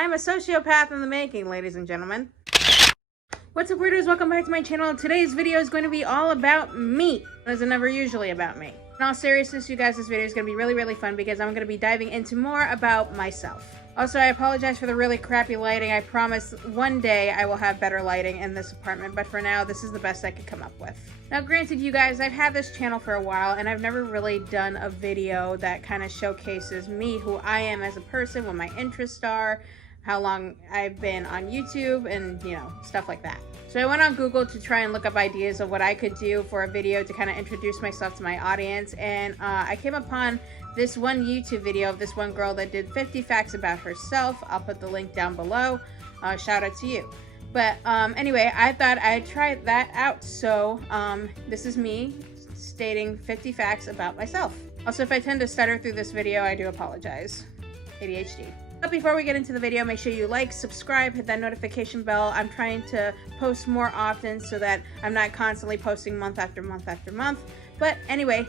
I'm a sociopath in the making, ladies and gentlemen. What's up, weirdos? Welcome back to my channel. Today's video is going to be all about me, as it never usually about me. In all seriousness, you guys, this video is going to be really fun because I'm going to be diving into more about myself. Also, I apologize for the really crappy lighting. I promise one day I will have better lighting in this apartment, but for now, this is the best I could come up with. Now, granted, you guys, I've had this channel for a while, and I've never really done a video that kind of showcases me, who I am as a person, what my interests are, how long I've been on YouTube, and, you know, stuff like that. So I went on Google to try and look up ideas of what I could do for a video to kind of introduce myself to my audience, and I came upon this one YouTube video of this one girl that did 50 facts about herself. I'll put the link down below. Shout out to you. But anyway, I thought I'd try that out. So this is me stating 50 facts about myself. Also, if I tend to stutter through this video, I do apologize. ADHD. But before we get into the video, make sure you like, subscribe, hit that notification bell. I'm trying to post more often so that I'm not constantly posting month after month after month. But anyway,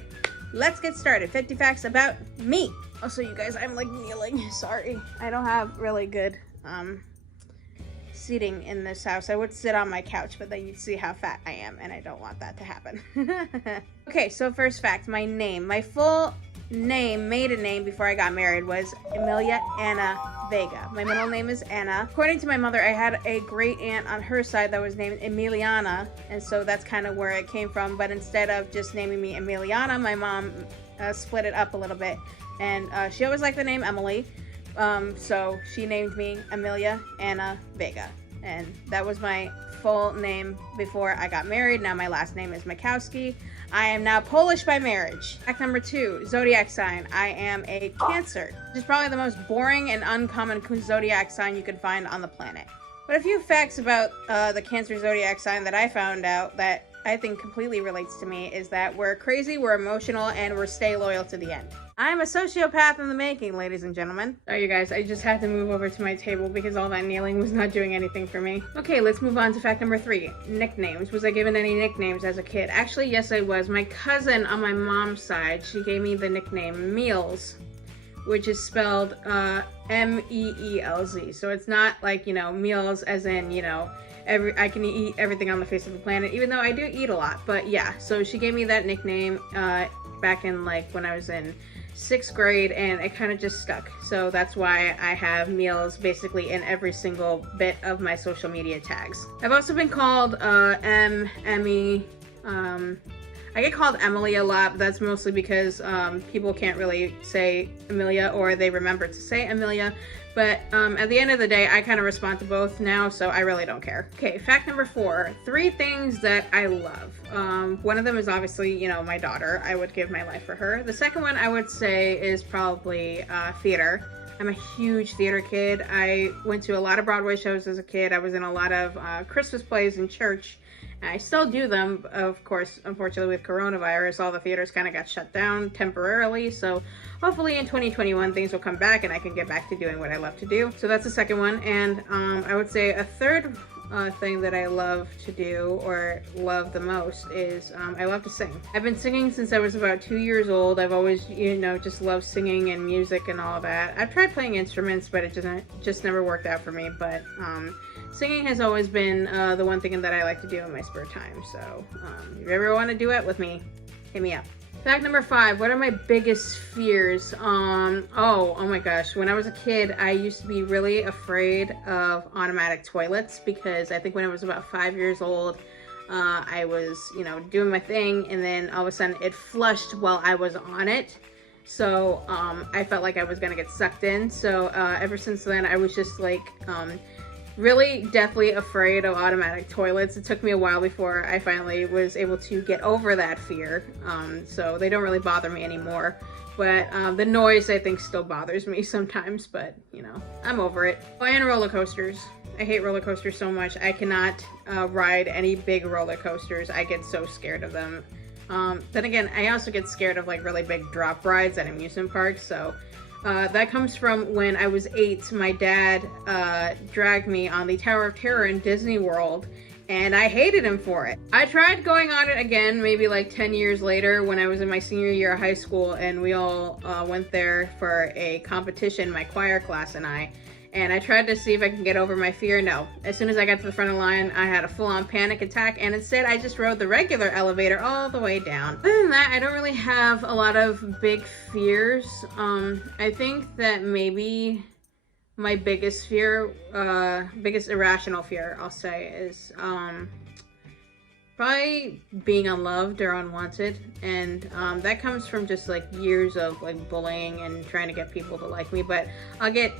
let's get started. 50 facts about me. Also, you guys, I'm like kneeling. Sorry. I don't have really good seating in this house. I would sit on my couch, but then you'd see how fat I am, and I don't want that to happen. Okay, so first fact, my name. My full name, maiden name before I got married, was Amelia Anna Vega. My middle name is Anna. According to my mother, I had a great aunt on her side that was named Emiliana, and so that's kind of where it came from. But instead of just naming me Emiliana, my mom split it up a little bit, and she always liked the name Emily, so she named me Amelia Anna Vega, and that was my full name before I got married. Now my last name is Makowski. I am now Polish by marriage. Fact number 2, zodiac sign. I am a Cancer, which is probably the most boring and uncommon zodiac sign you can find on the planet. But a few facts about the Cancer zodiac sign that I found out that I think completely relates to me is that we're crazy, we're emotional, and we're stay loyal to the end. I'm a sociopath in the making, ladies and gentlemen. Sorry, you guys, I just had to move over to my table because all that kneeling was not doing anything for me. Okay, let's move on to fact number 3, nicknames. Was I given any nicknames as a kid? Actually, yes, I was. My cousin on my mom's side, she gave me the nickname Meals, which is spelled M-E-E-L-Z. So it's not like, you know, meals as in, you know, I can eat everything on the face of the planet, even though I do eat a lot. But yeah, so she gave me that nickname back in like when I was in 6th grade, and it kind of just stuck. So that's why I have Meals basically in every single bit of my social media tags. I've also been called Emmy. I get called Emily a lot, but that's mostly because people can't really say Amelia, or they remember to say Amelia. But at the end of the day, I kind of respond to both now, so I really don't care. Okay, fact number 4, 3 things that I love. One of them is obviously, you know, my daughter. I would give my life for her. The second one I would say is probably theater. I'm a huge theater kid. I went to a lot of Broadway shows as a kid. I was in a lot of Christmas plays in church. I still do them, of course. Unfortunately, with coronavirus, all the theaters kind of got shut down temporarily, so hopefully in 2021 things will come back and I can get back to doing what I love to do. So that's the second one. And I would say a third thing that I love to do, or love the most, is I love to sing. I've been singing since I was about 2 years old. I've always, you know, just loved singing and music and all that. I've tried playing instruments, but it just never worked out for me. But singing has always been the one thing that I like to do in my spare time. So if you ever want to duet with me, hit me up. Fact number 5, what are my biggest fears? Oh my gosh. When I was a kid, I used to be really afraid of automatic toilets because I think when I was about 5 years old, I was, you know, doing my thing, and then all of a sudden it flushed while I was on it. So I felt like I was gonna get sucked in. So ever since then, I was just like really deathly afraid of automatic toilets. It took me a while before I finally was able to get over that fear. So they don't really bother me anymore. But the noise, I think, still bothers me sometimes, but you know, I'm over it. Oh, and roller coasters. I hate roller coasters so much. I cannot ride any big roller coasters. I get so scared of them. Then again, I also get scared of like really big drop rides at amusement parks, so that comes from when I was 8. My dad dragged me on the Tower of Terror in Disney World, and I hated him for it. I tried going on it again maybe like 10 years later when I was in my senior year of high school, and we all went there for a competition, my choir class and I, And I tried to see if I can get over my fear. No. As soon as I got to the front of the line, I had a full-on panic attack, and instead I just rode the regular elevator all the way down. Other than that, I don't really have a lot of big fears. I think that maybe my biggest fear, biggest irrational fear, I'll say, is probably being unloved or unwanted. And that comes from just like years of like bullying and trying to get people to like me. But I'll get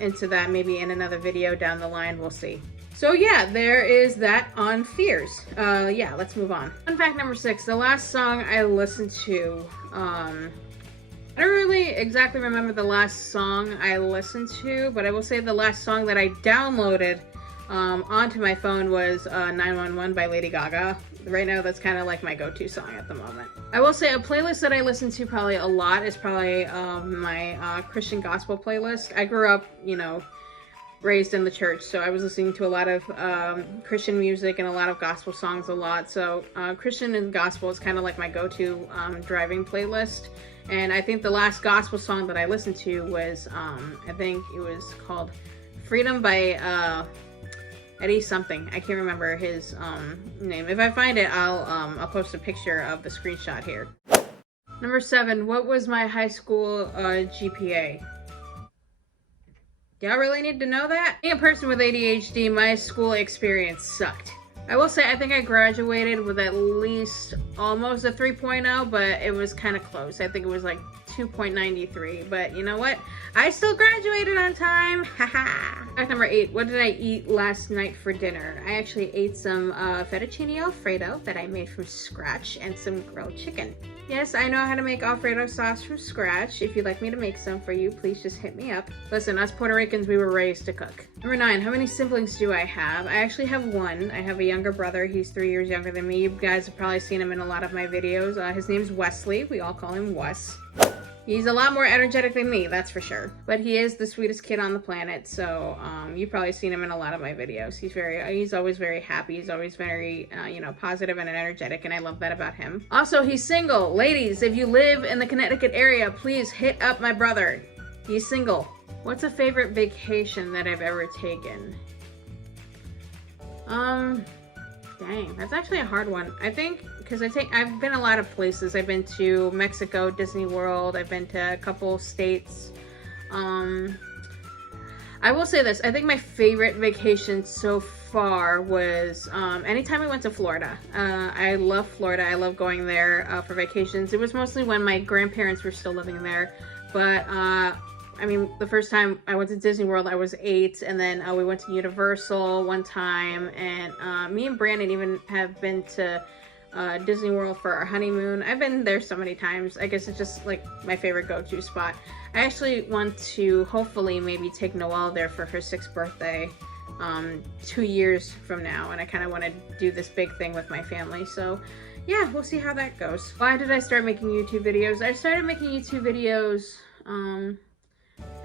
into that maybe in another video down the line. We'll see. So yeah, there is that on fears. Yeah, let's move on. Fun fact number 6, the last song I listened to, I don't really exactly remember the last song I listened to, but I will say the last song that I downloaded onto my phone was 911 by Lady Gaga. Right now, that's kind of like my go-to song at the moment. I will say a playlist that I listen to probably a lot is probably my Christian gospel playlist. I grew up, you know, raised in the church, so I was listening to a lot of Christian music and a lot of gospel songs a lot. So Christian and gospel is kind of like my go-to driving playlist. And I think the last gospel song that I listened to was, I think it was called Freedom by Eddie something. I can't remember his name. If I find it, I'll post a picture of the screenshot here. Number 7, what was my high school GPA? Y'all really need to know that? Being a person with ADHD, my school experience sucked. I will say I think I graduated with at least almost a 3.0, but it was kind of close. I think it was like 2.93, but you know what? I still graduated on time. Haha. Fact number 8, what did I eat last night for dinner? I actually ate some fettuccine alfredo that I made from scratch and some grilled chicken. Yes, I know how to make Alfredo sauce from scratch. If you'd like me to make some for you, please just hit me up. Listen, us Puerto Ricans, we were raised to cook. Number 9, how many siblings do I have? I actually have one. I have a younger brother. He's 3 years younger than me. You guys have probably seen him in a lot of my videos. His name's Wesley. We all call him Wes. He's a lot more energetic than me, that's for sure. But he is the sweetest kid on the planet, so you've probably seen him in a lot of my videos. He's always very happy. He's always very, you know, positive and energetic, and I love that about him. Also, he's single. Ladies, if you live in the Connecticut area, please hit up my brother. He's single. What's a favorite vacation that I've ever taken? Dang, that's actually a hard one. I think because I've been a lot of places. I've been to Mexico, Disney World. I've been to a couple states. I will say this. I think my favorite vacation so far was anytime I went to Florida. I love Florida. I love going there for vacations. It was mostly when my grandparents were still living there, but I mean, the first time I went to Disney World, I was 8, and then we went to Universal one time, and me and Brandon even have been to Disney World for our honeymoon. I've been there so many times. I guess it's just like my favorite go-to spot. I actually want to hopefully maybe take Noelle there for her 6th birthday 2 years from now, and I kind of want to do this big thing with my family. So yeah, we'll see how that goes. Why did I start making YouTube videos? I started making YouTube videos,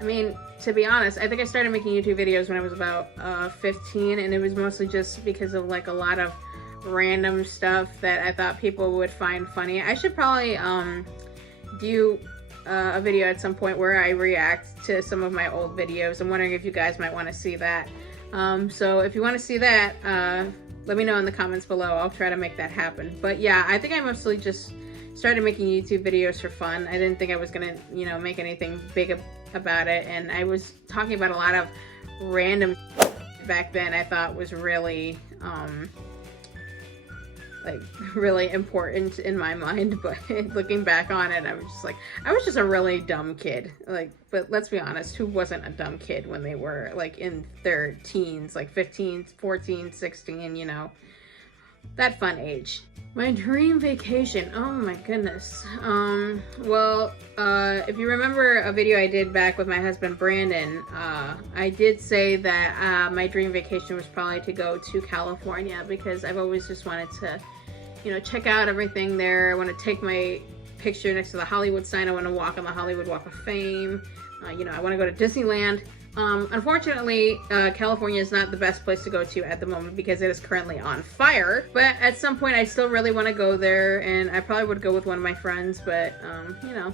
I mean, to be honest, I think I started making YouTube videos when I was about 15, and it was mostly just because of like a lot of random stuff that I thought people would find funny. I should probably do a video at some point where I react to some of my old videos. I'm wondering if you guys might want to see that. So if you want to see that, let me know in the comments below. I'll try to make that happen. But yeah, I think I mostly just started making YouTube videos for fun. I didn't think I was gonna, you know, make anything big about it, and I was talking about a lot of random back then I thought was really like really important in my mind, but looking back on it, I was just like, I was just a really dumb kid. Like, but let's be honest, who wasn't a dumb kid when they were like in their teens, like 15, 14, 16, you know, that fun age. My dream vacation, oh my goodness. Well, if you remember a video I did back with my husband Brandon, I did say that my dream vacation was probably to go to California, because I've always just wanted to, you know, check out everything there. I want to take my picture next to the Hollywood sign. I want to walk on the Hollywood Walk of Fame. You know, I want to go to Disneyland. Unfortunately, California is not the best place to go to at the moment because it is currently on fire. But at some point, I still really want to go there, and I probably would go with one of my friends, but, you know,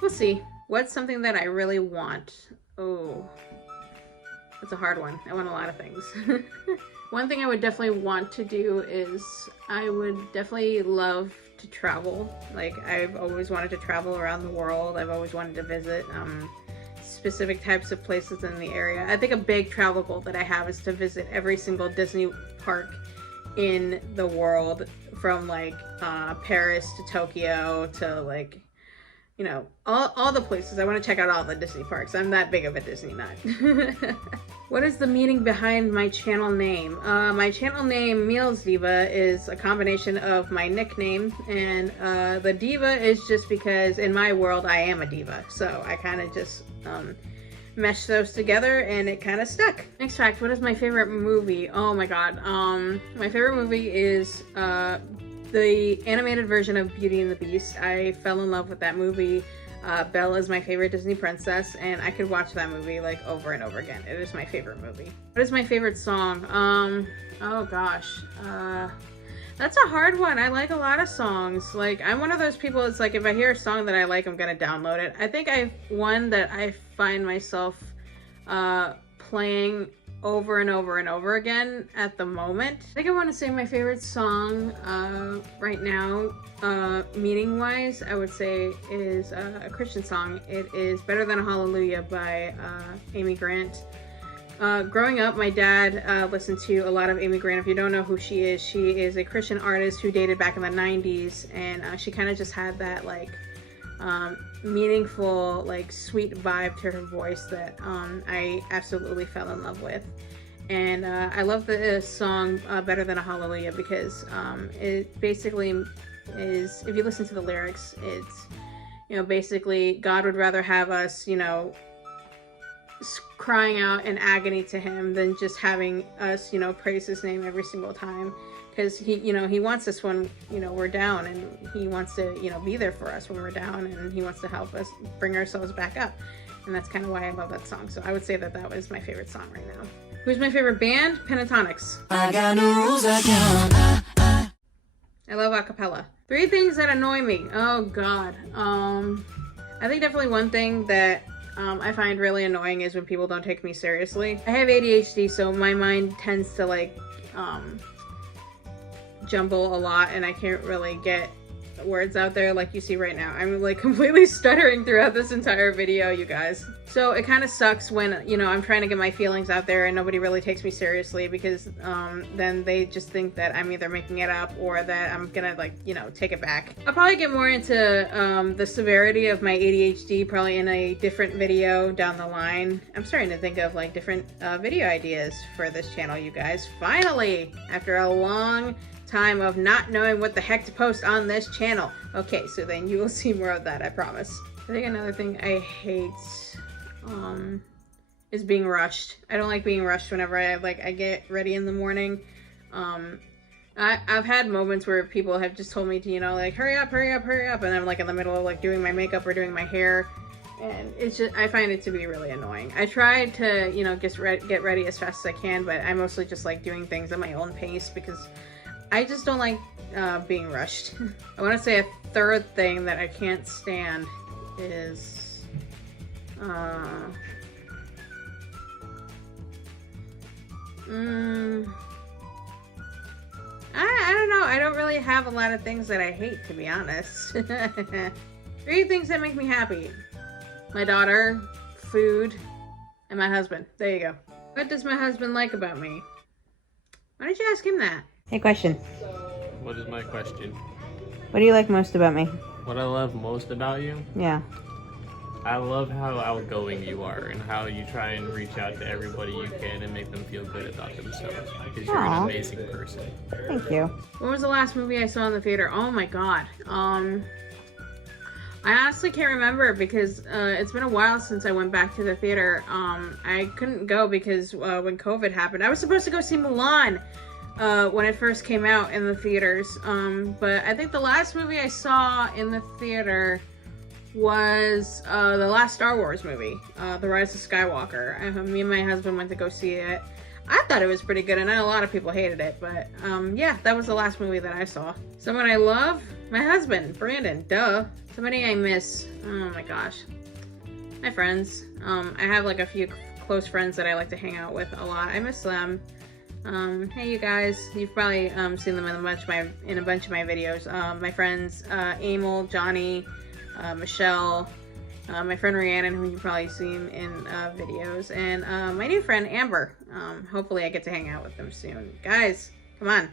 we'll see. What's something that I really want? Oh, It's a hard one. I want a lot of things. One thing I would definitely want to do is I would definitely love to travel. Like, I've always wanted to travel around the world. I've always wanted to visit specific types of places in the area. I think a big travel goal that I have is to visit every single Disney park in the world, from like Paris to Tokyo to like, you know, all the places. I want to check out all the Disney parks. I'm that big of a Disney nut. What is the meaning behind my channel name? My channel name, Meals Diva, is a combination of my nickname, and the diva is just because in my world I am a diva. So I kind of just meshed those together and it kind of stuck. Next fact, what is my favorite movie? Oh my god. My favorite movie is the animated version of Beauty and the Beast. I fell in love with that movie. Belle is my favorite Disney princess, and I could watch that movie like over and over again. It is my favorite movie. What is my favorite song? Oh gosh. That's a hard one. I like a lot of songs. Like, I'm one of those people, it's like if I hear a song that I like, I'm gonna download it. I think one that I find myself playing over and over and over again at the moment. I think I want to say my favorite song right now, meaning wise, I would say is a Christian song. It is Better Than a Hallelujah by Amy Grant. Growing up, my dad listened to a lot of Amy Grant. If you don't know who she is a Christian artist who dated back in the 90s, and she kind of just had that like meaningful, like sweet vibe to her voice that I absolutely fell in love with. And I love the song Better Than a Hallelujah because it basically is, if you listen to the lyrics, it's, you know, basically God would rather have us, you know, crying out in agony to him than just having us, you know, praise his name every single time. Because he, you know, he wants us when, you know, we're down, and he wants to, you know, be there for us when we're down, and he wants to help us bring ourselves back up. And that's kind of why I love that song. So I would say that that was my favorite song right now. Who's my favorite band? Pentatonics. I got no rules, I love acapella. 3 things that annoy me. Oh god. I think definitely one thing that I find really annoying is when people don't take me seriously. I have ADHD, so my mind tends to like jumble a lot, and I can't really get words out there like you see right now. I'm like completely stuttering throughout this entire video, you guys. So it kind of sucks when, you know, I'm trying to get my feelings out there and nobody really takes me seriously, because then they just think that I'm either making it up or that I'm gonna, like, you know, take it back. I'll probably get more into the severity of my ADHD probably in a different video down the line. I'm starting to think of like different video ideas for this channel, you guys. Finally, after a long time of not knowing what the heck to post on this channel. Okay, so then you will see more of that, I promise. I think another thing I hate is being rushed. I don't like being rushed whenever I get ready in the morning. I've had moments where people have just told me to, you know, like, hurry up, hurry up, hurry up, and I'm like in the middle of like doing my makeup or doing my hair, and it's just, I find it to be really annoying. I try to, you know, get ready as fast as I can, but I mostly just like doing things at my own pace because I just don't like being rushed. I want to say a third thing that I can't stand is I don't know. I don't really have a lot of things that I hate, to be honest. 3 things that make me happy: my daughter, food, and my husband. There you go. What does my husband like about me? Why don't you ask him that? Hey, question. What is my question? What do you like most about me? What I love most about you? Yeah. I love how outgoing you are and how you try and reach out to everybody you can and make them feel good about themselves, because you're an amazing person. Thank you. When was the last movie I saw in the theater? Oh my god. I honestly can't remember because it's been a while since I went back to the theater. I couldn't go because when COVID happened, I was supposed to go see Mulan when it first came out in the theaters. But I think the last movie I saw in the theater was the last Star Wars movie, The Rise of Skywalker. Me and my husband went to go see it. I thought it was pretty good, and I know a lot of people hated it, but yeah, that was the last movie that I saw. Someone I love? My husband, Brandon, duh. Somebody I miss? Oh my gosh. My friends. I have like a few close friends that I like to hang out with a lot. I miss them. Hey you guys, you've probably seen them in a bunch of my videos. My friends Emil, Johnny, Michelle, my friend Rhiannon, who you've probably seen in videos, and my new friend Amber. Hopefully I get to hang out with them soon. Guys, come on,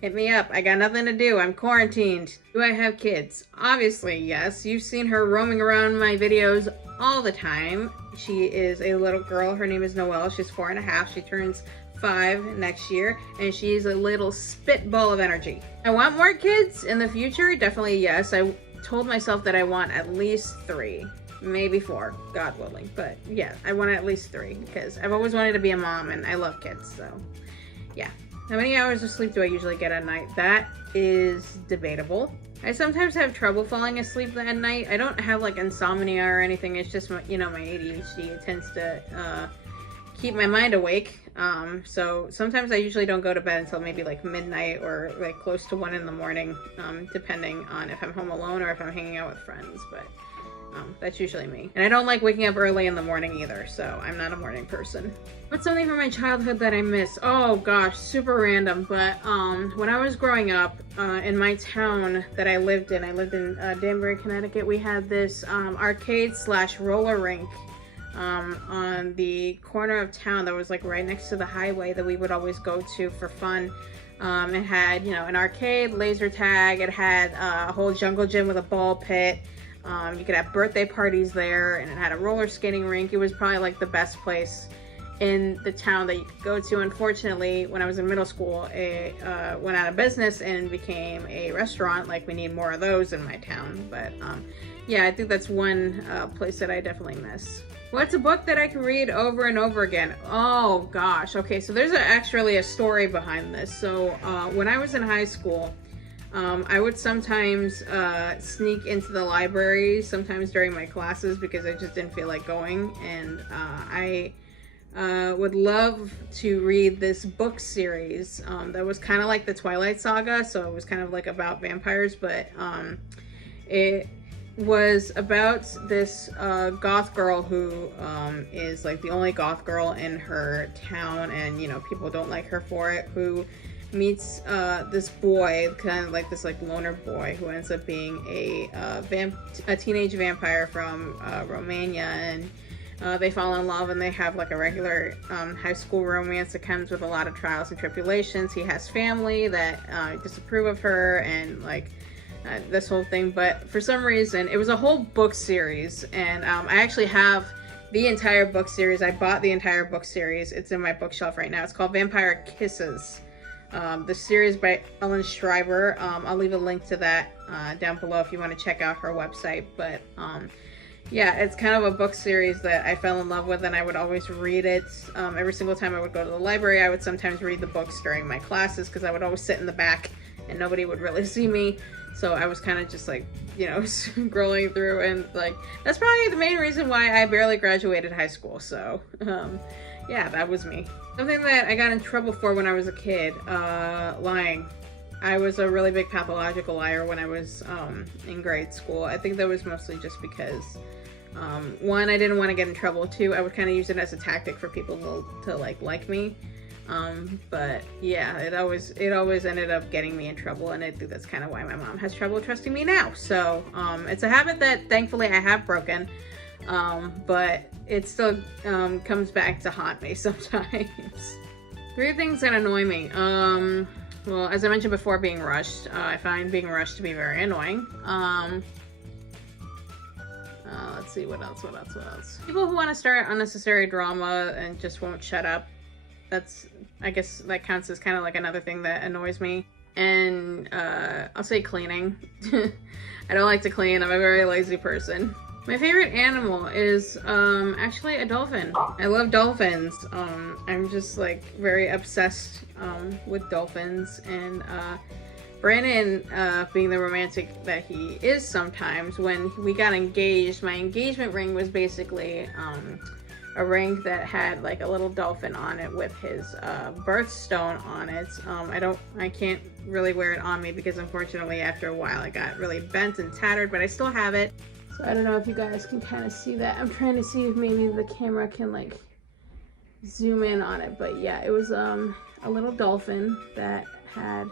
hit me up. I got nothing to do. I'm quarantined. Do I have kids? Obviously yes. You've seen her roaming around my videos all the time. She is a little girl. Her name is Noelle. She's 4.5. She turns 5 next year, and she's a little spitball of energy. I want more kids in the future. Definitely yes. I told myself that I want at least 3, maybe 4, God willing. But yeah, I want at least 3 because I've always wanted to be a mom and I love kids. So yeah. How many hours of sleep do I usually get at night? That is debatable. I sometimes have trouble falling asleep at night. I don't have like insomnia or anything. It's just my, my ADHD. It tends to keep my mind awake. So sometimes I usually don't go to bed until maybe like midnight or like close to 1 in the morning, depending on if I'm home alone or if I'm hanging out with friends. But that's usually me. And I don't like waking up early in the morning either, so I'm not a morning person. What's something from my childhood that I miss? Oh gosh, super random, but when I was growing up in my town that I lived in Danbury, Connecticut, we had this arcade slash roller rink on the corner of town that was like right next to the highway that we would always go to for fun. It had, an arcade, laser tag, it had a whole jungle gym with a ball pit. You could have birthday parties there, and it had a roller skating rink. It was probably like the best place in the town that you could go to. Unfortunately, when I was in middle school, it went out of business and became a restaurant. Like, we need more of those in my town. But yeah, I think that's one place that I definitely miss. What's a book that I can read over and over again? Oh gosh, okay, so there's actually a story behind this. So when I was in high school, I would sometimes sneak into the library, sometimes during my classes, because I just didn't feel like going, and I would love to read this book series that was kind of like the Twilight Saga, so it was kind of like about vampires, but it was about this goth girl who is like the only goth girl in her town, and people don't like her for it, who meets this boy, kind of like this like loner boy, who ends up being a teenage vampire from Romania, and they fall in love, and they have like a regular high school romance that comes with a lot of trials and tribulations. He has family that disapprove of her, and like this whole thing, but for some reason it was a whole book series, and I actually have the entire book series. I bought the entire book series. It's in my bookshelf right now. It's called Vampire Kisses. The series by Ellen Shriver. I'll leave a link to that down below if you want to check out her website. But yeah, it's kind of a book series that I fell in love with, and I would always read it. Every single time I would go to the library, I would sometimes read the books during my classes, because I would always sit in the back and nobody would really see me. So I was kind of just like, scrolling through, and like, that's probably the main reason why I barely graduated high school. So yeah, that was me. Something that I got in trouble for when I was a kid, lying. I was a really big pathological liar when I was in grade school. I think that was mostly just because, 1, I didn't want to get in trouble. 2, I would kind of use it as a tactic for people to like me. But yeah, it always ended up getting me in trouble, and I think that's kind of why my mom has trouble trusting me now. So it's a habit that thankfully I have broken, but it still comes back to haunt me sometimes. 3 things that annoy me. Well, as I mentioned before, being rushed. I find being rushed to be very annoying. Let's see, what else? People who want to start unnecessary drama and just won't shut up. I guess that counts as kind of like another thing that annoys me. And I'll say cleaning. I don't like to clean. I'm a very lazy person. My favorite animal is actually a dolphin. I love dolphins. I'm just like very obsessed with dolphins, and Brandon, being the romantic that he is sometimes, when we got engaged, my engagement ring was basically a ring that had like a little dolphin on it with his birthstone on it. I can't really wear it on me because unfortunately after a while it got really bent and tattered, but I still have it. So I don't know if you guys can kind of see that. I'm trying to see if maybe the camera can like zoom in on it, but yeah, it was a little dolphin that had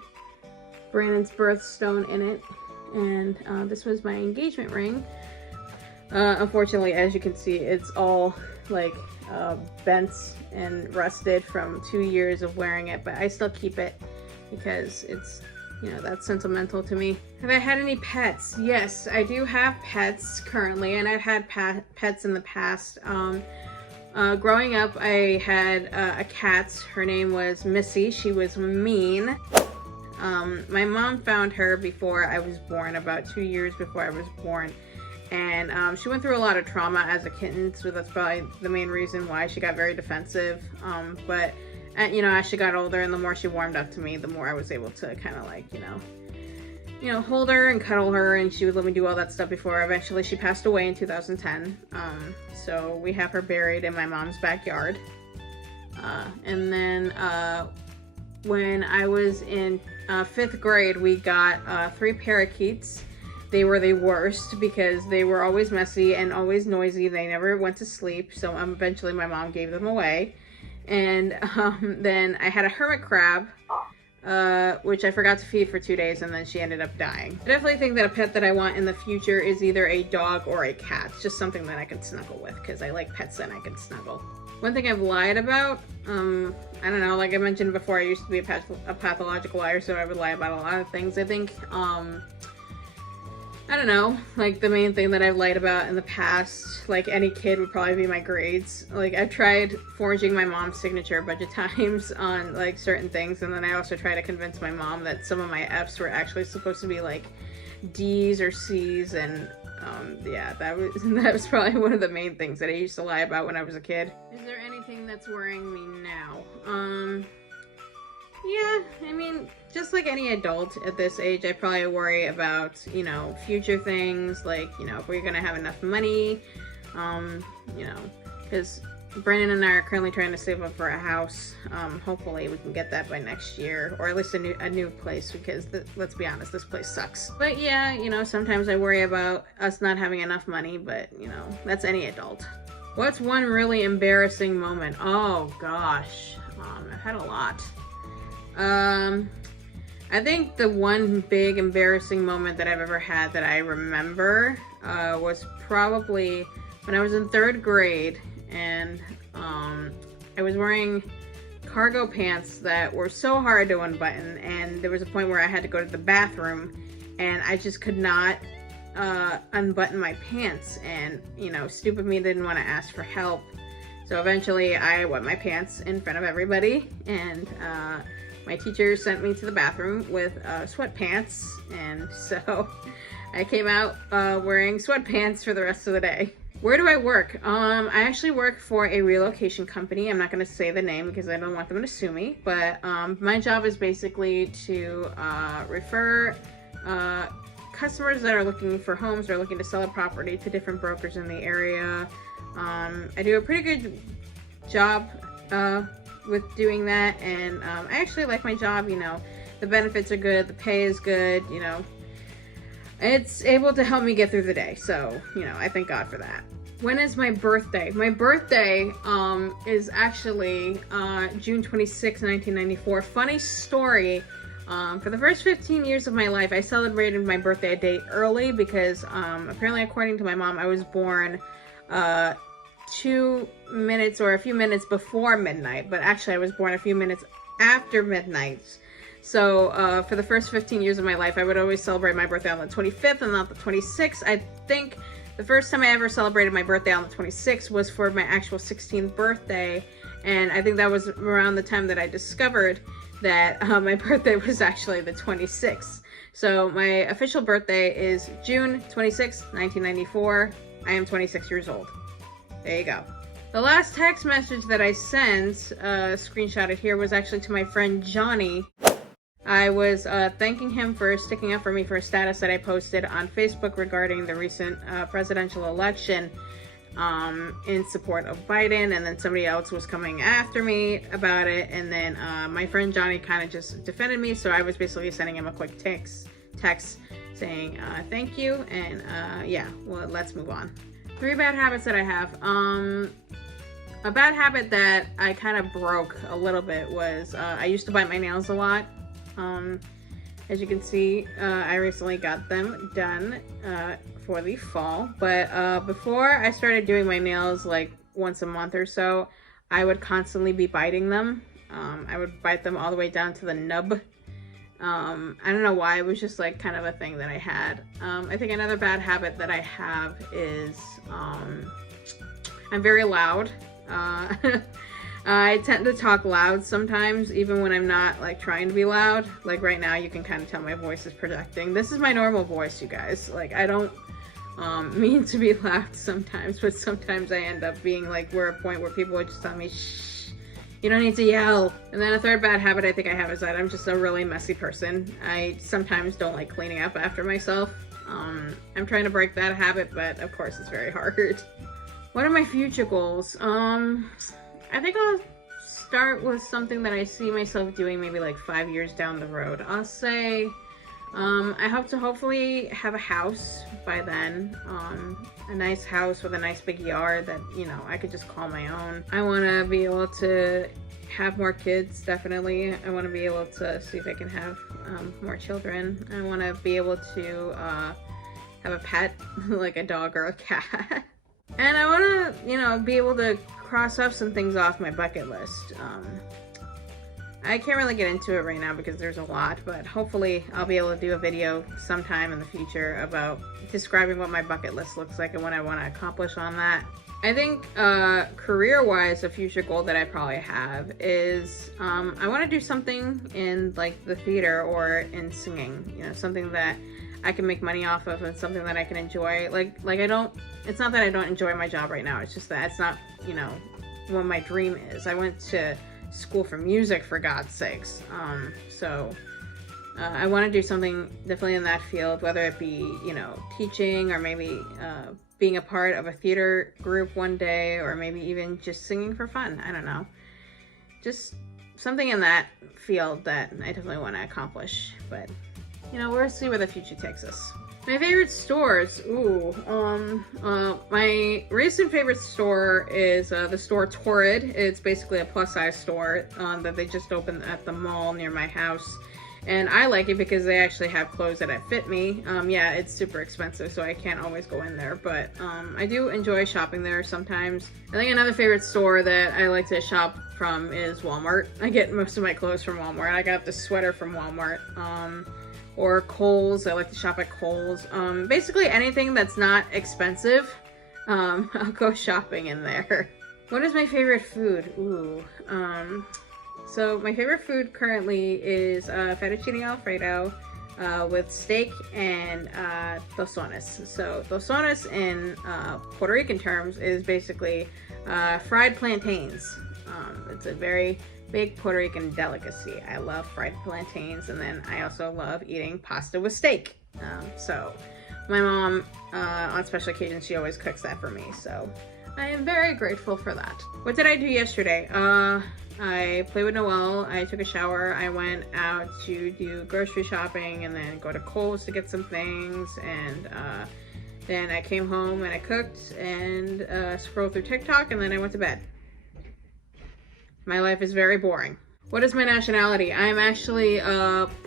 Brandon's birthstone in it, and this was my engagement ring. Unfortunately, as you can see, it's all like bent and rusted from 2 years of wearing it, but I still keep it because it's, you know, that's sentimental to me. Have I had any pets? Yes, I do have pets currently, and I've had pets in the past. Growing up, I had a cat. Her name was Missy. She was mean. My mom found her before I was born, about 2 years before I was born. And she went through a lot of trauma as a kitten, so that's probably the main reason why she got very defensive. But you know, as she got older and the more she warmed up to me, the more I was able to kind of like, you know, hold her and cuddle her, and she would let me do all that stuff before eventually she passed away in 2010. So we have her buried in my mom's backyard. And then when I was in 5th grade, we got 3 parakeets. They were the worst because they were always messy and always noisy. They never went to sleep, so eventually my mom gave them away. And then I had a hermit crab, which I forgot to feed for 2 days, and then she ended up dying. I definitely think that a pet that I want in the future is either a dog or a cat. It's just something that I can snuggle with, because I like pets and I can snuggle. One thing I've lied about, I don't know, like I mentioned before, I used to be a pathological liar, so I would lie about a lot of things. I think, I don't know, like the main thing that I've lied about in the past, like any kid, would probably be my grades. Like I've tried forging my mom's signature a bunch of times on like certain things, and then I also try to convince my mom that some of my F's were actually supposed to be like D's or C's, and yeah, that was probably one of the main things that I used to lie about when I was a kid. Is there anything that's worrying me now? Yeah, I mean, just like any adult at this age, I probably worry about, you know, future things, like, you know, if we're gonna have enough money, you know, because Brandon and I are currently trying to save up for a house. Hopefully we can get that by next year, or at least a new place, because let's be honest, this place sucks. But yeah, you know, sometimes I worry about us not having enough money, but, you know, that's any adult. What's one really embarrassing moment? Oh gosh, I've had a lot. I think the one big embarrassing moment that I've ever had that I remember was probably when I was in 3rd grade, and I was wearing cargo pants that were so hard to unbutton, and there was a point where I had to go to the bathroom and I just could not unbutton my pants, and, you know, stupid me didn't want to ask for help. So eventually I wet my pants in front of everybody, and my teacher sent me to the bathroom with sweatpants, and so I came out wearing sweatpants for the rest of the day. Where do I work? I actually work for a relocation company. I'm not going to say the name because I don't want them to sue me, but my job is basically to refer customers that are looking for homes or looking to sell a property to different brokers in the area. I do a pretty good job with doing that, and I actually like my job. You know, the benefits are good, the pay is good, you know, it's able to help me get through the day, so, you know, I thank God for that. When is my birthday? My birthday is actually June 26, 1994. Funny story, for the first 15 years of my life, I celebrated my birthday a day early because apparently, according to my mom, I was born 2 minutes or a few minutes before midnight, but actually I was born a few minutes after midnight. So for the first 15 years of my life, I would always celebrate my birthday on the 25th and not the 26th. I think the first time I ever celebrated my birthday on the 26th was for my actual 16th birthday, and I think that was around the time that I discovered that my birthday was actually the 26th. So my official birthday is June 26, 1994. I am 26 years old. There you go. The last text message that I sent, screenshotted here, was actually to my friend Johnny. I was thanking him for sticking up for me for a status that I posted on Facebook regarding the recent presidential election in support of Biden, and then somebody else was coming after me about it, and then my friend Johnny kind of just defended me, so I was basically sending him a quick text saying thank you, and yeah, well, let's move on. 3 bad habits that I have. A bad habit that I kind of broke a little bit was I used to bite my nails a lot. As you can see, I recently got them done for the fall. But before I started doing my nails like once a month or so, I would constantly be biting them. I would bite them all the way down to the nub. I don't know why, it was just like kind of a thing that I had. I think another bad habit that I have is I'm very loud. I tend to talk loud sometimes, even when I'm not like trying to be loud. Like right now, you can kind of tell my voice is projecting. This is my normal voice, you guys. Like I don't mean to be loud sometimes, but sometimes I end up being like, we're at a point where people would just tell me, shh, you don't need to yell. And then a third bad habit I think I have is that I'm just a really messy person. I sometimes don't like cleaning up after myself. I'm trying to break that habit, but of course it's very hard. What are my future goals? I think I'll start with something that I see myself doing maybe like 5 years down the road. I'll say I hope to hopefully have a house by then. A nice house with a nice big yard that, you know, I could just call my own. I want to be able to have more kids, definitely. I want to be able to see if I can have more children. I want to be able to have a pet, like a dog or a cat. And I want to, you know, be able to cross off some things off my bucket list. I can't really get into it right now because there's a lot, but hopefully I'll be able to do a video sometime in the future about describing what my bucket list looks like and what I want to accomplish on that. I think career-wise, a future goal that I probably have is I want to do something in like the theater or in singing, you know, something that I can make money off of and something that I can enjoy. It's not that I don't enjoy my job right now, it's just that it's not, you know, what my dream is. I went to school for music, for God's sakes. I want to do something definitely in that field, whether it be, you know, teaching or maybe being a part of a theater group one day, or maybe even just singing for fun. I don't know. Just something in that field that I definitely want to accomplish. But, you know, we'll see where the future takes us. My favorite stores, my recent favorite store is the store Torrid. It's basically a plus size store that they just opened at the mall near my house. And I like it because they actually have clothes that fit me. Yeah, it's super expensive, so I can't always go in there, but I do enjoy shopping there sometimes. I think another favorite store that I like to shop from is Walmart. I get most of my clothes from Walmart. I got this sweater from Walmart. Or Kohl's. I like to shop at Kohl's. Basically anything that's not expensive, I'll go shopping in there. What is my favorite food? So my favorite food currently is fettuccine alfredo with steak and tostones. So tostones in Puerto Rican terms is basically fried plantains. It's a very big Puerto Rican delicacy. I love fried plantains, and then I also love eating pasta with steak. So my mom, on special occasions, she always cooks that for me, so I am very grateful for that. What did I do yesterday? I played with Noelle, I took a shower, I went out to do grocery shopping and then go to Kohl's to get some things, and then I came home and I cooked and scrolled through TikTok, and then I went to bed. My life is very boring. What is my nationality? I'm actually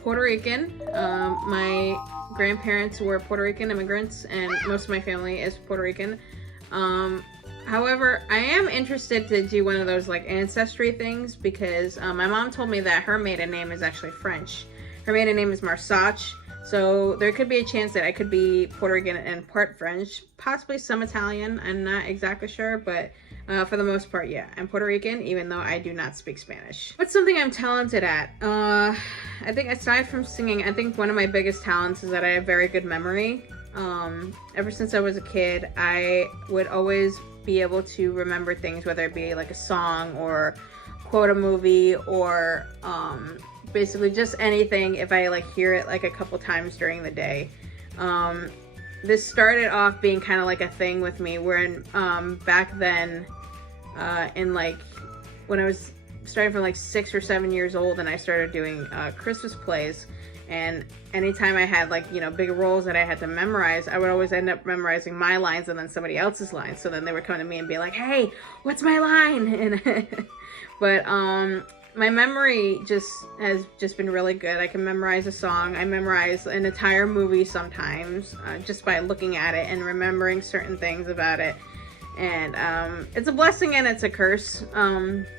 Puerto Rican. My grandparents were Puerto Rican immigrants, and most of my family is Puerto Rican. However, I am interested to do one of those like ancestry things because my mom told me that her maiden name is actually French. Her maiden name is Marsach, so there could be a chance that I could be Puerto Rican and part French, possibly some Italian. I'm not exactly sure, but for the most part, yeah, I'm Puerto Rican, even though I do not speak Spanish. What's something I'm talented at? I think aside from singing, I think one of my biggest talents is that I have very good memory. Ever since I was a kid, I would always be able to remember things, whether it be like a song or quote a movie or basically just anything if I like hear it like a couple times during the day. This started off being kind of like a thing with me where back then in like when I was starting from like 6 or 7 years old, and I started doing Christmas plays, And anytime I had like, you know, big roles that I had to memorize, I would always end up memorizing my lines and then somebody else's lines. So then they would come to me and be like, hey, what's my line? And but my memory has been really good. I can memorize a song. I memorize an entire movie sometimes, just by looking at it and remembering certain things about it. And it's a blessing and it's a curse,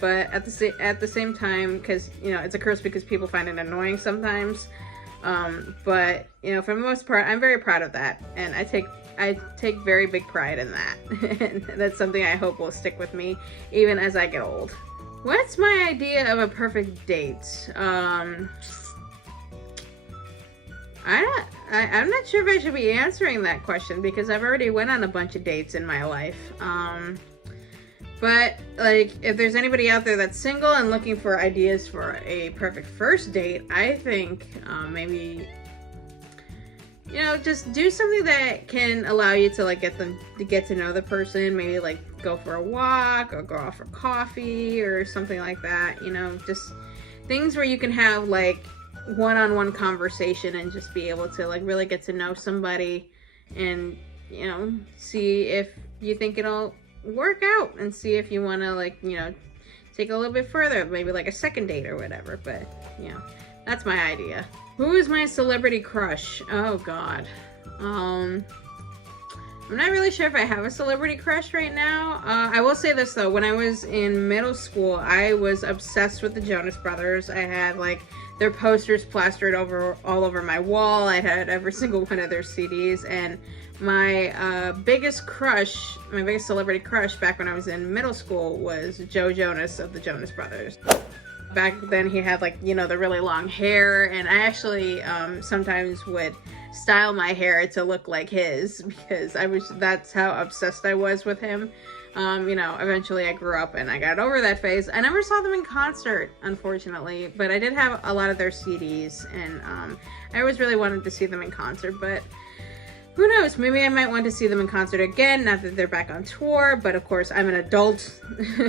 but at the same time, because, you know, it's a curse because people find it annoying sometimes, but, you know, for the most part, I'm very proud of that, and I take very big pride in that. And that's something I hope will stick with me even as I get old. What's my idea of a perfect date? I'm not sure if I should be answering that question because I've already went on a bunch of dates in my life. But like, if there's anybody out there that's single and looking for ideas for a perfect first date, I think maybe, you know, just do something that can allow you to like get to know the person. Maybe like go for a walk or go out for coffee or something like that. You know, just things where you can have like one-on-one conversation and just be able to like really get to know somebody and, you know, see if you think it'll work out and see if you want to like, you know, take a little bit further, maybe like a second date or whatever. But, you know, that's my idea. Who is my celebrity crush? Oh God. I'm not really sure if I have a celebrity crush right now. I will say this though, when I was in middle school, I was obsessed with the Jonas Brothers. I had like their posters plastered all over my wall. I had every single one of their CDs, and my biggest celebrity crush back when I was in middle school was Joe Jonas of the Jonas Brothers. Back then he had like, you know, the really long hair, and I actually sometimes would style my hair to look like his because that's how obsessed I was with him. You know, eventually I grew up and I got over that phase. I never saw them in concert, unfortunately, but I did have a lot of their CDs, and I always really wanted to see them in concert, but who knows, maybe I might want to see them in concert again, not that they're back on tour, but of course I'm an adult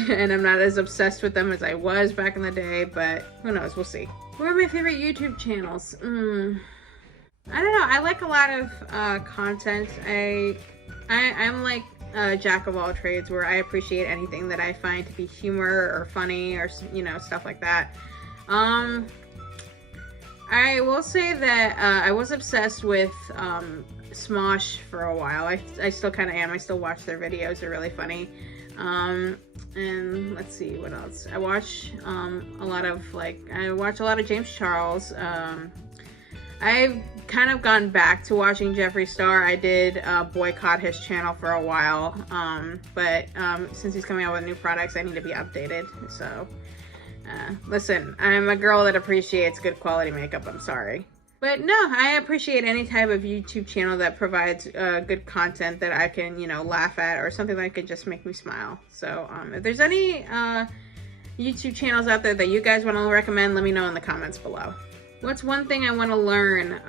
and I'm not as obsessed with them as I was back in the day, but who knows, we'll see. What are my favorite YouTube channels? I don't know, I like a lot of content. I'm like a jack of all trades, where I appreciate anything that I find to be humor or funny or, you know, stuff like that. I will say that I was obsessed with Smosh for a while. I still kind of am. I still watch their videos. They're really funny. And let's see what else. I watch a lot of James Charles. I've kind of gone back to watching Jeffree Star. I did boycott his channel for a while, but since he's coming out with new products, I need to be updated. So listen, I'm a girl that appreciates good quality makeup. I'm sorry. But no, I appreciate any type of YouTube channel that provides good content that I can, you know, laugh at, or something that could just make me smile. So if there's any YouTube channels out there that you guys want to recommend, let me know in the comments below. What's one thing I want to learn?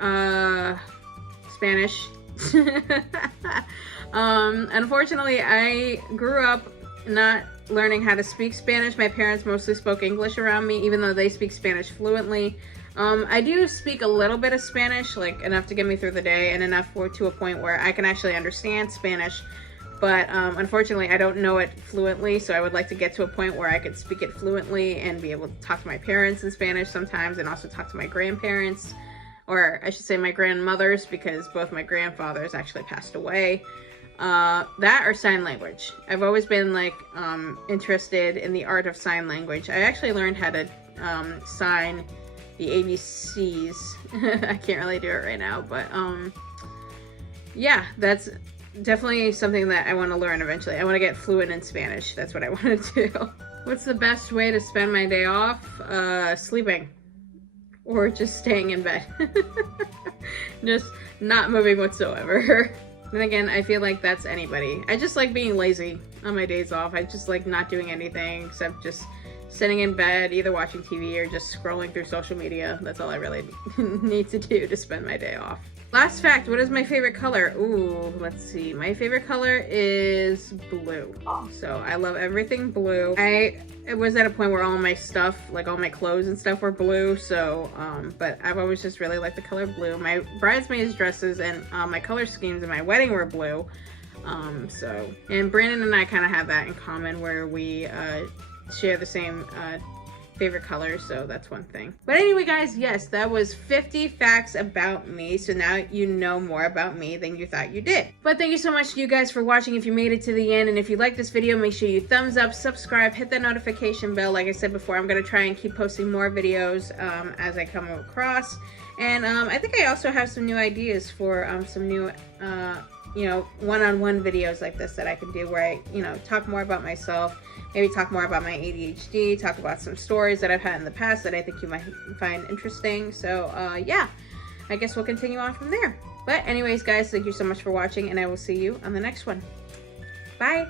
Spanish. Unfortunately, I grew up not learning how to speak Spanish. My parents mostly spoke English around me, even though they speak Spanish fluently. I do speak a little bit of Spanish, like enough to get me through the day and enough to a point where I can actually understand Spanish. But unfortunately, I don't know it fluently, so I would like to get to a point where I could speak it fluently and be able to talk to my parents in Spanish sometimes, and also talk to my grandparents, or I should say my grandmothers, because both my grandfathers actually passed away. That or sign language. I've always been like interested in the art of sign language. I actually learned how to sign the ABCs. I can't really do it right now, but yeah, that's definitely something that I want to learn eventually. I want to get fluent in Spanish. That's what I want to do. What's the best way to spend my day off? Sleeping. Or just staying in bed. Just not moving whatsoever. And again, I feel like that's anybody. I just like being lazy on my days off. I just like not doing anything except just sitting in bed, either watching TV or just scrolling through social media. That's all I really need to do to spend my day off. Last fact, what is my favorite color? Ooh, let's see. My favorite color is blue. So I love everything blue. I was at a point where all my stuff, like all my clothes and stuff were blue. So, but I've always just really liked the color blue. My bridesmaids dresses and my color schemes in my wedding were blue. And Brandon and I kind of have that in common where we share the same favorite colors, so that's one thing. But anyway, guys, yes, that was 50 facts about me. So now you know more about me than you thought you did. But thank you so much to you guys for watching if you made it to the end. And if you like this video, make sure you thumbs up, subscribe, hit that notification bell. Like I said before, I'm going to try and keep posting more videos as I come across. And I think I also have some new ideas for some new one-on-one videos like this that I can do where I, talk more about myself, maybe talk more about my ADHD, talk about some stories that I've had in the past that I think you might find interesting. So, yeah, I guess we'll continue on from there. But anyways, guys, thank you so much for watching, and I will see you on the next one. Bye!